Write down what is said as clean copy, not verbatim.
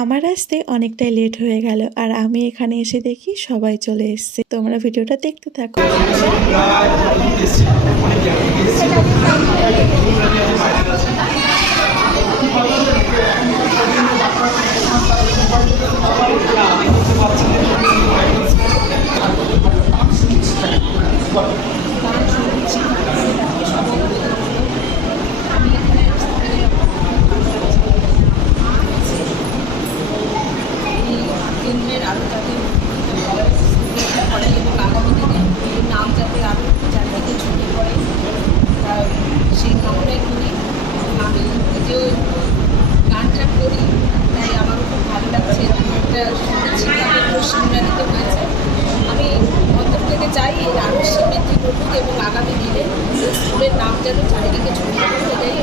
আমার আসতে অনেকটাই লেট হয়ে গেল আর আমি এখানে এসে দেখি সবাই চলে এসেছে। তোমরা ভিডিওটা দেখতে থাকো। কেন্দ্রের আরও যাতে করে এবং আগামী দিনে এই নাম যাতে আরও চারদিকে ছড়িয়ে পড়ে সেই কামনাই করি। আমি নিজেও গানটা করি, তাই আমারও খুব ভালো লাগছে। একটা শুনেছি সিনেমাটিতে হয়েছে। আমি অন্তর থেকে চাই এর আরও সমৃদ্ধি করুক এবং আগামী দিনে স্কুলের নাম যেন চারিদিকে ছড়িয়ে পড়ে, এটাই